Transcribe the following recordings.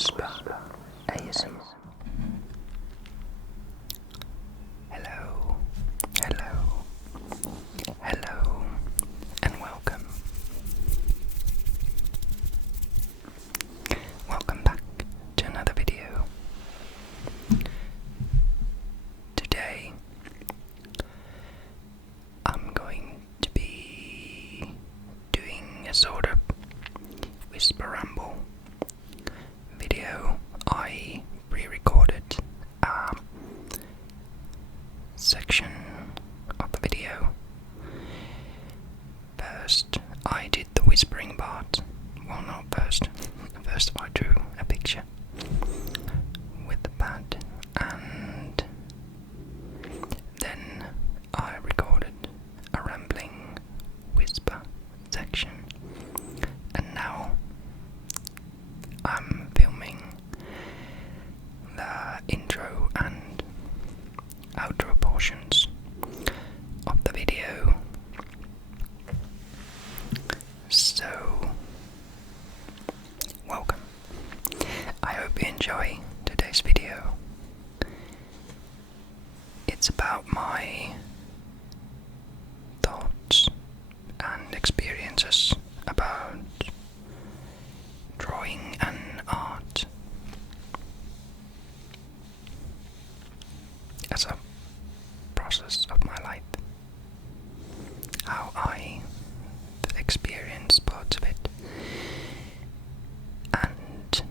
Whisper ASMR. Hello, hello, hello, and welcome. Welcome back to another video. Today, I'm going to be doing a sort of whisper ramble video. I pre-recorded a section of the video. First, I did the whispering part. Well, not first. First, I drew a picture with the pad, and then I recorded a rambling whisper section. And now I'm filming the intro and outro portions of the video. So, welcome. I hope you enjoy today's video. It's about my thoughts and experiences about drawing and art as a process of my life. How I experience parts of it, and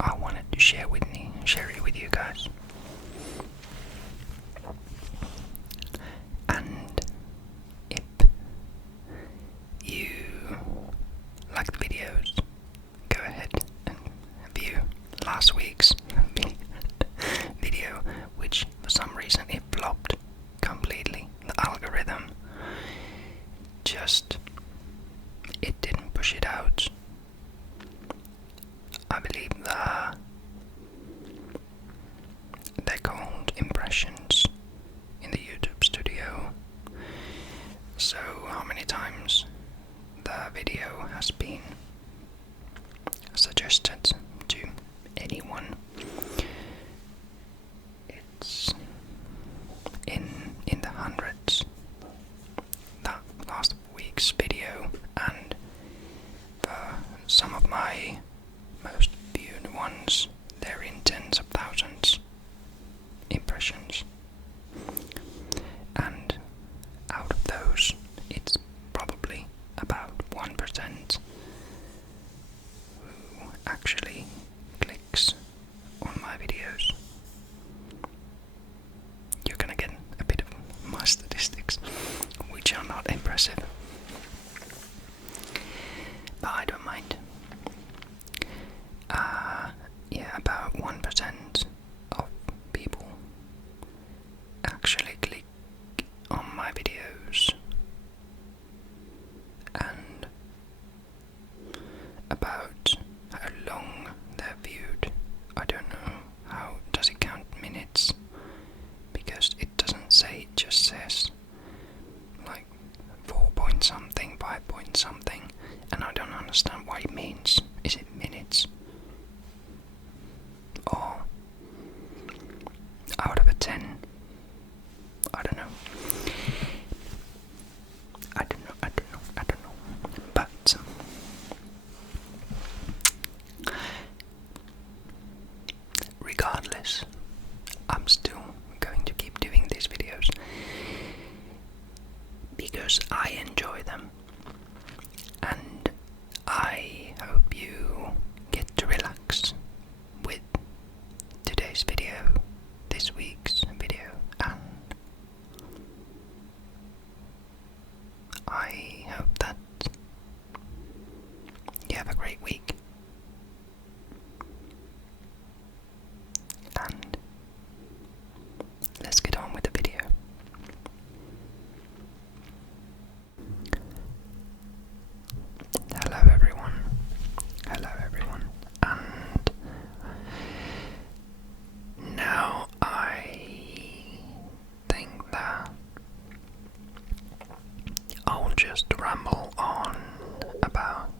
I wanted to share it with you guys. And if you like the videos, go ahead and view last week's video, which for some reason it flopped completely. The algorithm it didn't push it out. I believe they're called impressions in the YouTube studio. So how many times the video has been suggested to anyone, it's in the hundreds. That last week's video, and for some of my most viewed ones, they're in tens of thousands impressions. And out of those, it's probably about 1% who actually clicks on my videos. You're gonna get a bit of my statistics, which are not impressive, but I don't mind. About 1% of people actually click on my videos, and about how long they're viewed, I don't know. How does it count minutes? Because it doesn't say, it just says like 4 point something, 5 point something, and I don't understand what it means. Is it minutes? Or out of a 10? I don't know. I don't know. But regardless, I'm still going to keep doing these videos because I enjoy them, and I hope you get to relax with today's video, this week's video, and I hope that you have a great week. And let's get on with the video. Hello everyone, and now I think that I'll just ramble on about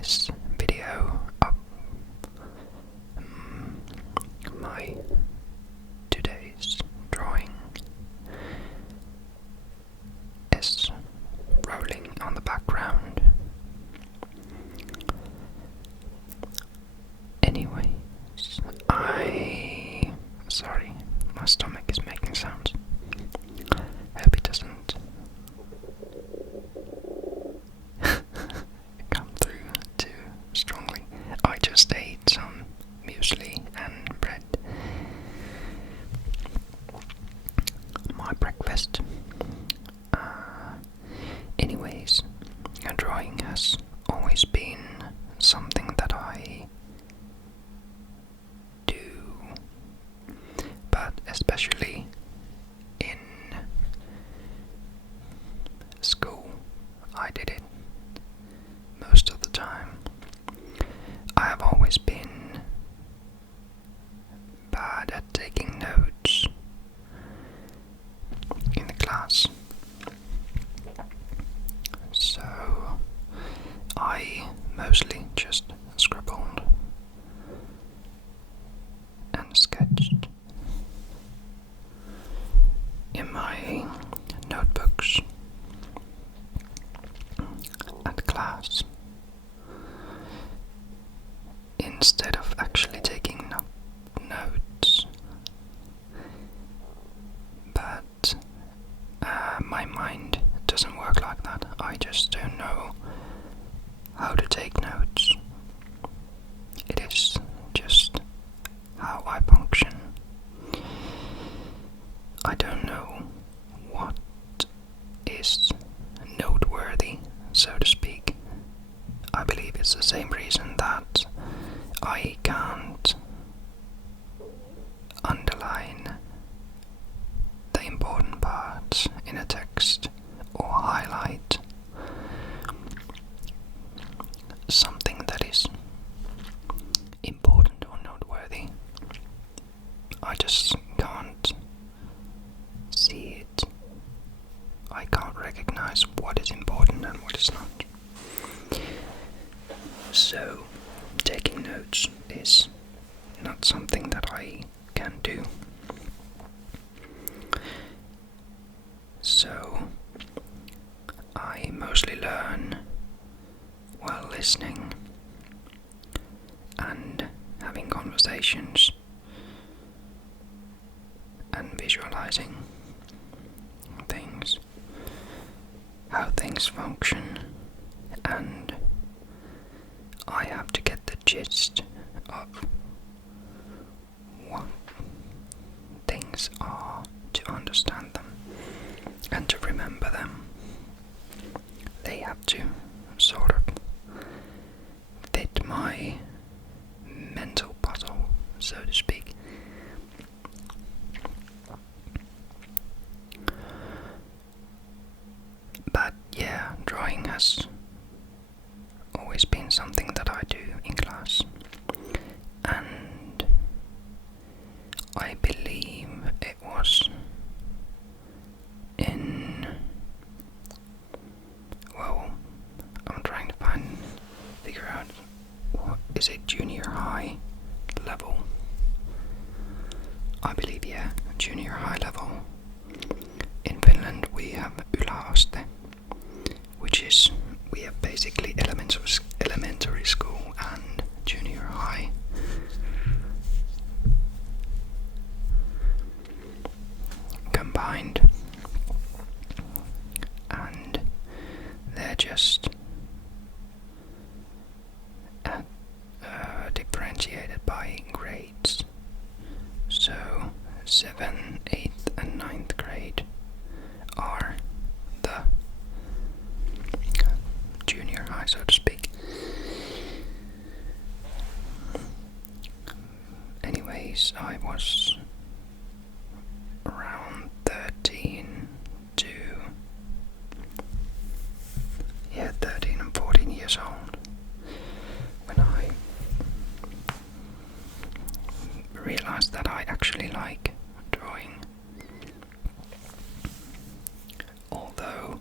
this video up. My today's drawing is rolling on the background. Anyways, sorry, my stomach is making sounds. Hope it doesn't come through too strongly. I just ate some muesli and bread. My breakfast. Anyways, drawing has always been something that I do, but especially in school, I did it most of the time. I have always been bad at taking notes in the class, so I mostly just scribbled and sketched in my notebooks at class instead of actually taking notes. But my mind doesn't work like that. I just don't know how to take notes. It is just how I function. I don't know what is noteworthy, so to speak. I believe it's the same reason that I can't underline the important parts in a text or highlight something that is important or noteworthy. I just can't see it. I can't recognize what is important and what is not. So, taking notes is not something that I can do. So, I mostly learn while listening and having conversations and visualizing things, how things function, and I have to get the gist of what things are to understand them and to remember them. They have to sort of fit my mental puzzle, so to speak. But yeah, drawing has always been something that I do in class, and I believe it was in, well, I'm trying to figure out, what is it, junior high level? I believe, yeah, junior high level. In Finland we have yläaste, which is, we have basically elementary school and junior high. Combined, and they're just differentiated by grades. So 7th, 8th and 9th grade are the junior high, so to speak. Anyways, I was around 13 and 14 years old when I realized that I actually like drawing. Although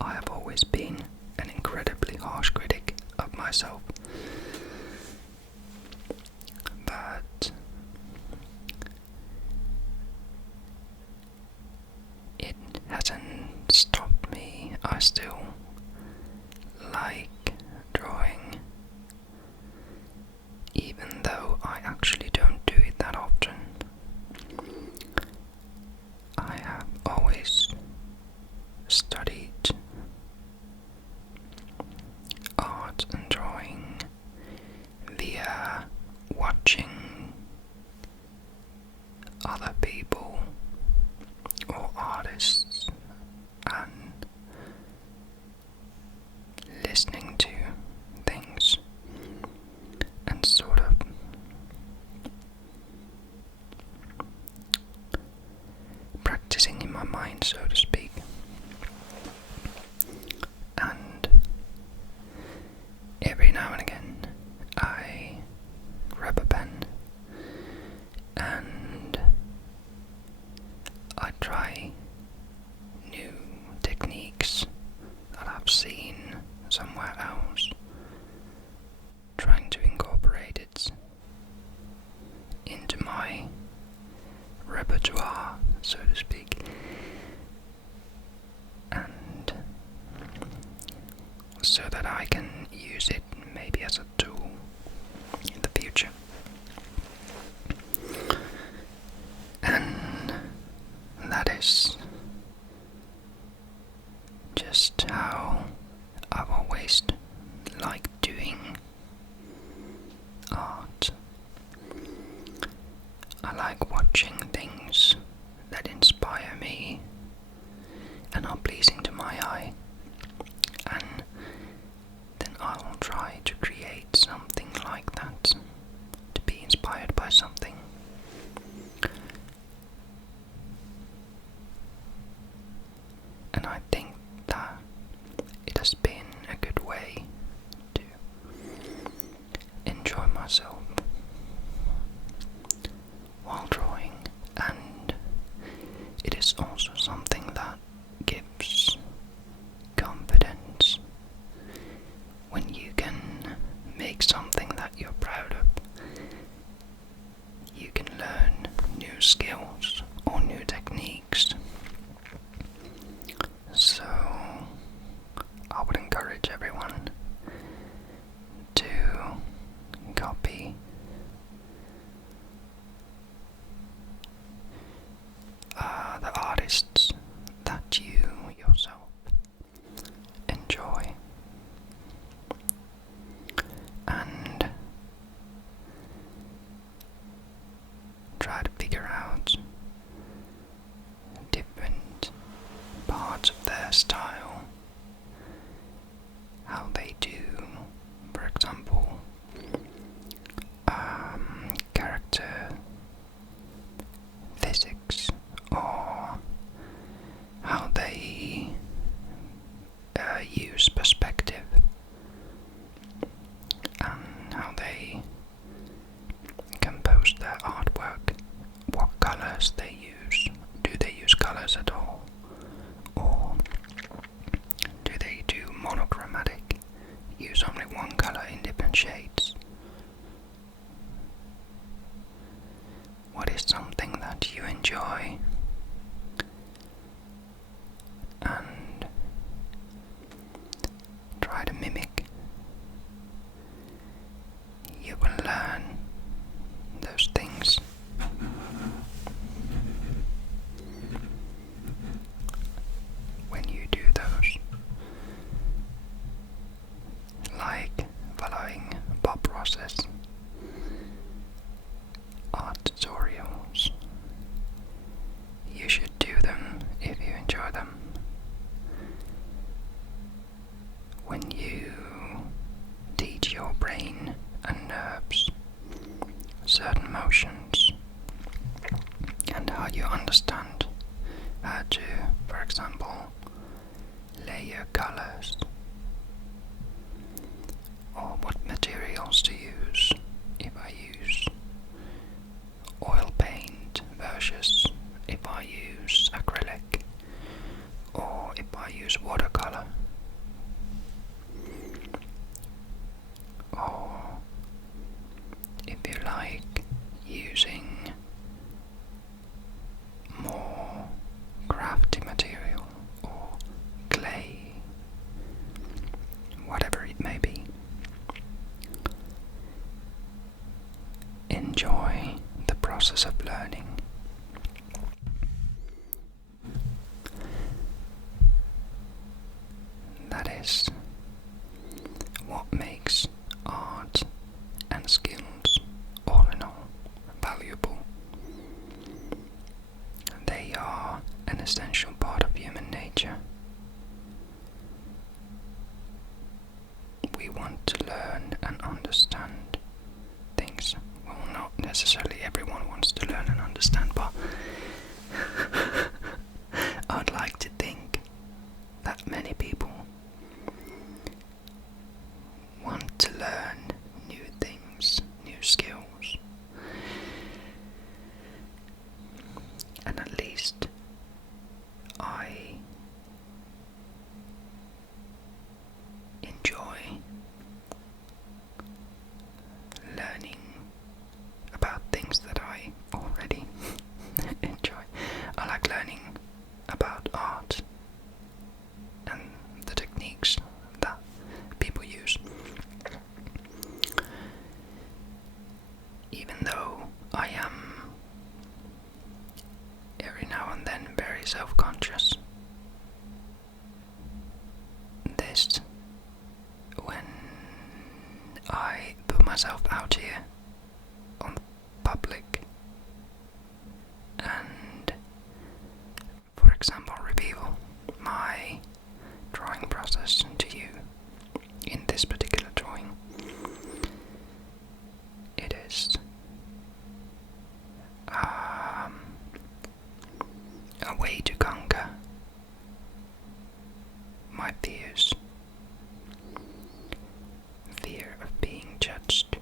I have always been an incredibly harsh critic of myself. But it hasn't stopped me. I still like drawing, even though I actually don't do it that often. I have always studied art and drawing via watching other people or artists and listening to things and sort of practicing in my mind, so to speak. And every now and again I grab a pen and I try new techniques that I've seen somewhere else, trying to incorporate it into my repertoire, so to speak, and so that I can use it maybe as a tool in the future. And that is just how I've always liked doing art. I like watching things that inspire me and are pleasing to my eye, and then I will try to create something like that, to be inspired by something. And I think that it has been a good way to enjoy myself while drawing, and it is also something that gives enjoy the process of learning. That is what makes art and skills, all in all, valuable. They are an essential part of human nature. We want to learn and understand things. Well, not necessarily everyone wants to learn and understand, but I'd like to think that many people want to learn new things, new skills, and at least I enjoy learning about things that I already enjoy. I like learning about art and the techniques that people use. Even though I am every now and then very self-conscious, this when I put myself out here on the public and, for example, reveal my drawing process to you in this particular drawing. It is a way to conquer my fears. Fear of being judged,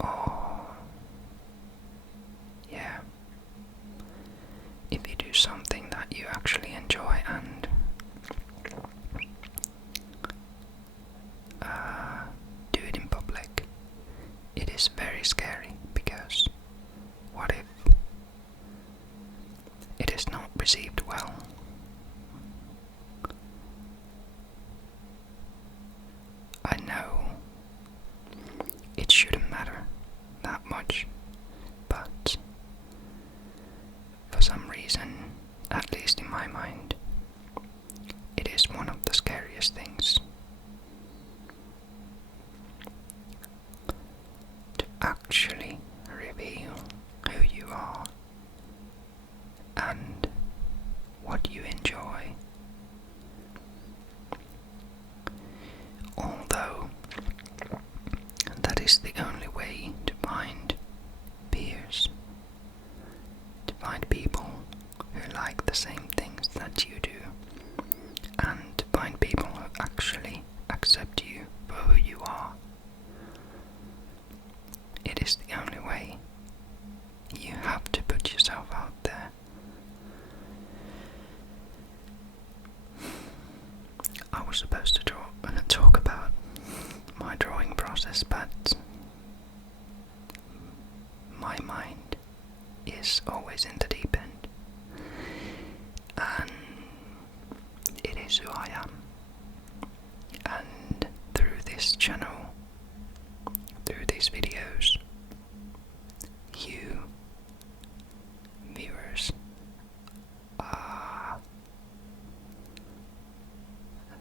or yeah, if you do something that you actually enjoy and do it in public, it is very scary, because what if it is not received well? I know it shouldn't matter that much, but for some reason, at least in my mind, it is one of the scariest things. To actually reveal who you are and what you enjoy. Although that is the only way to find peers, to find people who like the same things that you do, and to find people who actually accept you for who you are. It is the only way. You have to put yourself out there. I was supposed to talk about my drawing process, but my mind is always in the deep end, and it is who I am. And through this channel, through these videos, you viewers are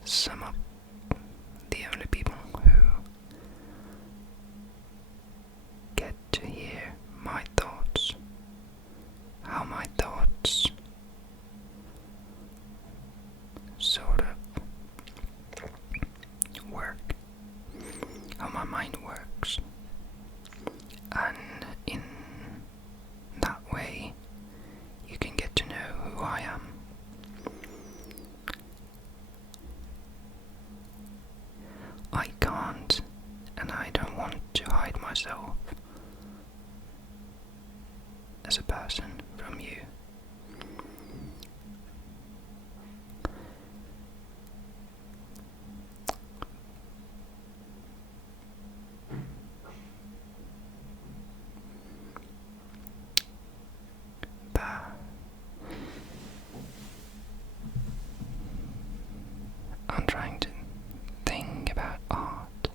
some of the only people who get to hear my thoughts, how my thoughts sort of work, how my mind works, and in that way you can get to know who I am. I can't, and I don't want to hide myself as a person from you. But I'm trying to think about art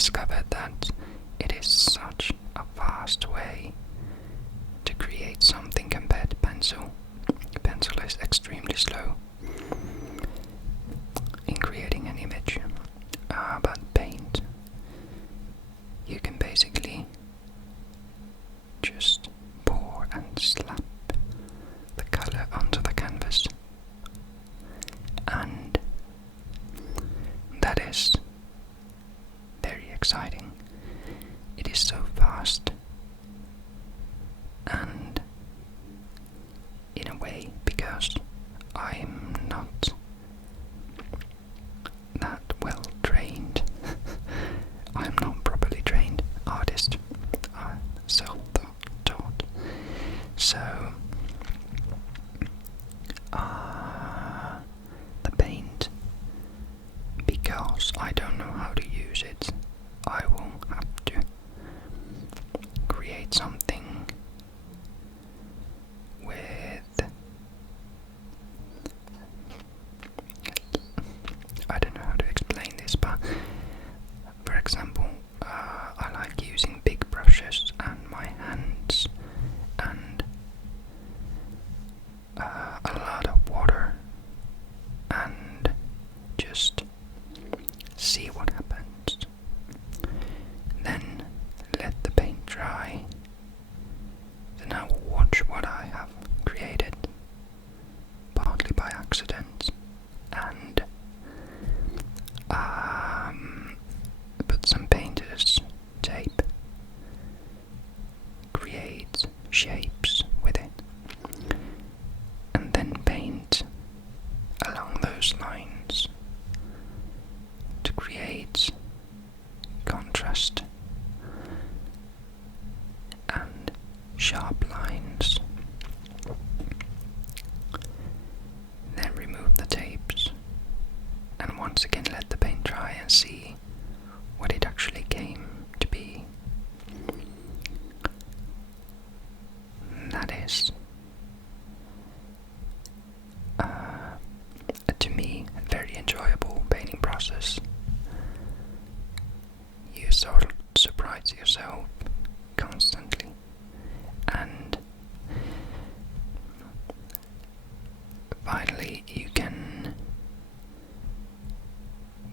discovered that it is such a fast way to create something compared to pencil. Pencil is extremely slow in creating an image, but paint, you can basically just pour and slap the color onto the canvas, and that is very exciting. It is so fast, and in a way, because I'm not that well trained, I'm not properly trained artist, self-taught, so the paint, because I don't know how to use it, I will have to create something with, I don't know how to explain this, but for example, I like using big brushes and my hands and a lot of water, and just see what happens. Then let the paint dry. Then I will watch what I have created, partly by accident, and put some painter's tape, create shapes with it, and then paint along those lines to create contrast and sharp lines. Then remove the tapes and once again let the paint dry and see what it actually came to be. That is, to me, a very enjoyable painting process. You sort of surprise yourself constantly, and finally you can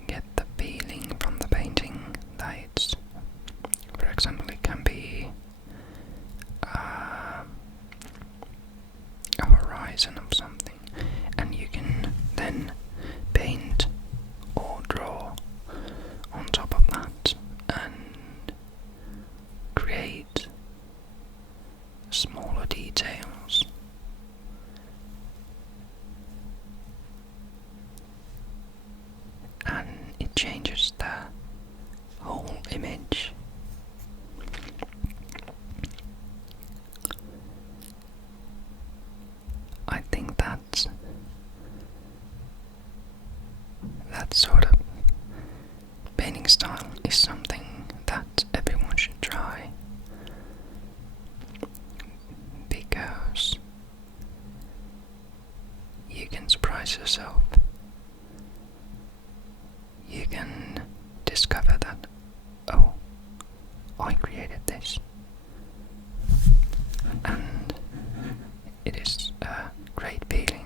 get the feeling from the painting that it's, for example, it can be a horizon of something, and you can then paint or draw on top of that and create smaller details. And it changes the whole image. I think that sort of painting style is something that everyone should try, because you can surprise yourself. You can discover that, oh, I created this, and it is a great feeling.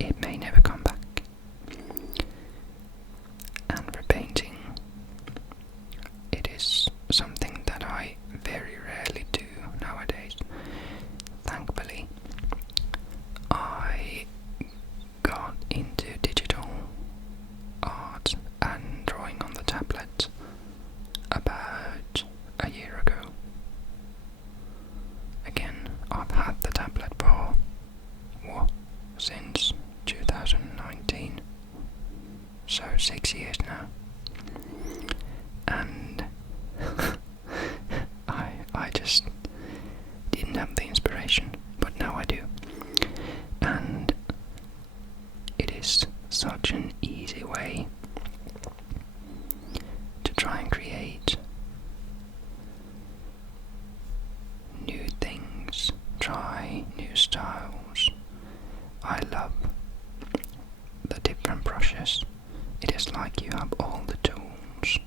it may never come back. And for painting, it is something that I very rarely do nowadays. Thankfully, I got into digital art and drawing on the tablet about a year ago. Again, I've had the tablet for since 2019, so 6 years now, and I just didn't have the inspiration, but now I do, and it is such an easy way to try and create new things, try new styles. I love the different brushes. It is like you have all the tools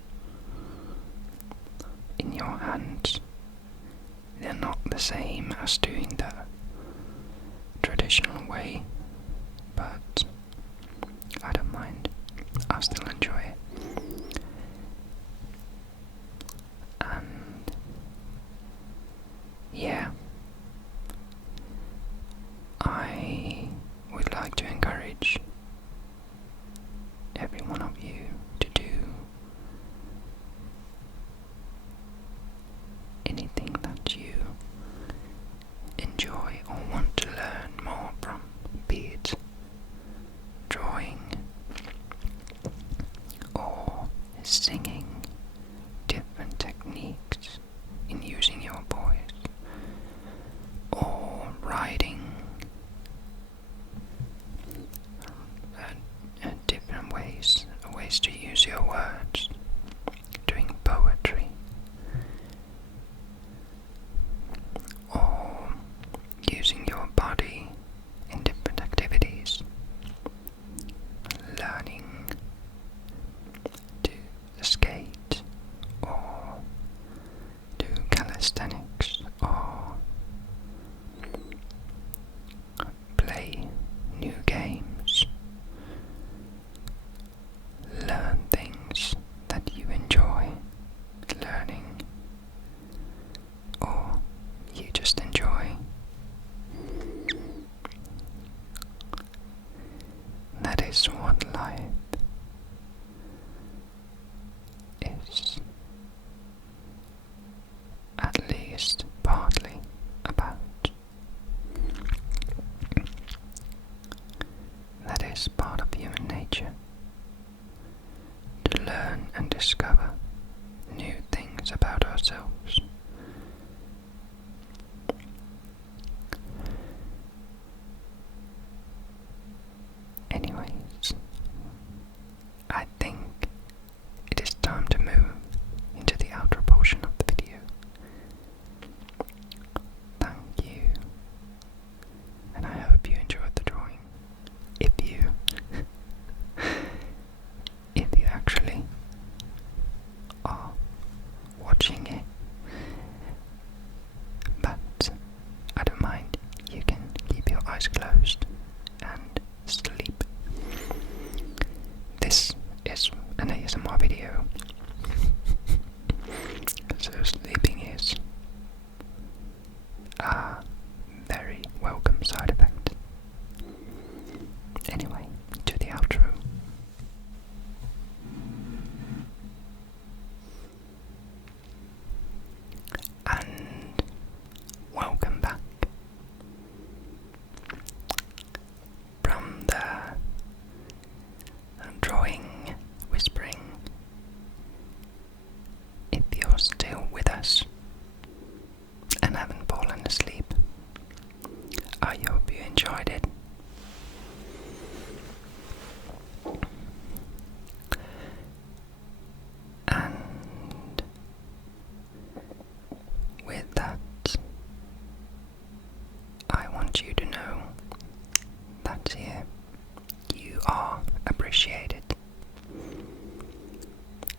in your hands. They're not the same as doing the traditional way, but I don't mind. I still enjoy it. And yeah, I would like to encourage every one of you to do anything that you enjoy or want to learn more from, be it drawing or singing, different techniques in using your voice, or writing, different ways to use your words, doing poetry, or using your body in different activities, learning to skate, or do calisthenics, or play new games, learn things that you enjoy learning, or you just enjoy. That is what life is, at least partly, about. That is part of human nature, to learn and discover new things about ourselves. Anyways, I think it is time to move into the outro portion of the video. Thank you, and I hope you enjoyed the drawing. If you actually are watching it, but I don't mind, you can keep your eyes closed and sleep. This is an ASMR video, so sleeping is a very welcome side effect. Anyway, to the outro. And welcome back from the drawing, whispering. If you're still with us and haven't fallen asleep, I hope you enjoyed it. And with that, I want you to know that here you are appreciated.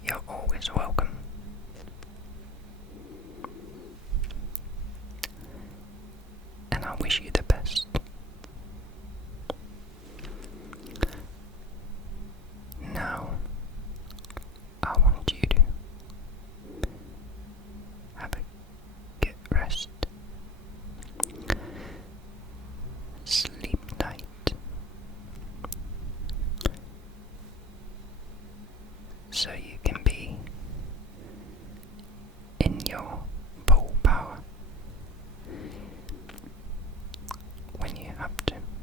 You're always welcome. And I wish you the best. have to.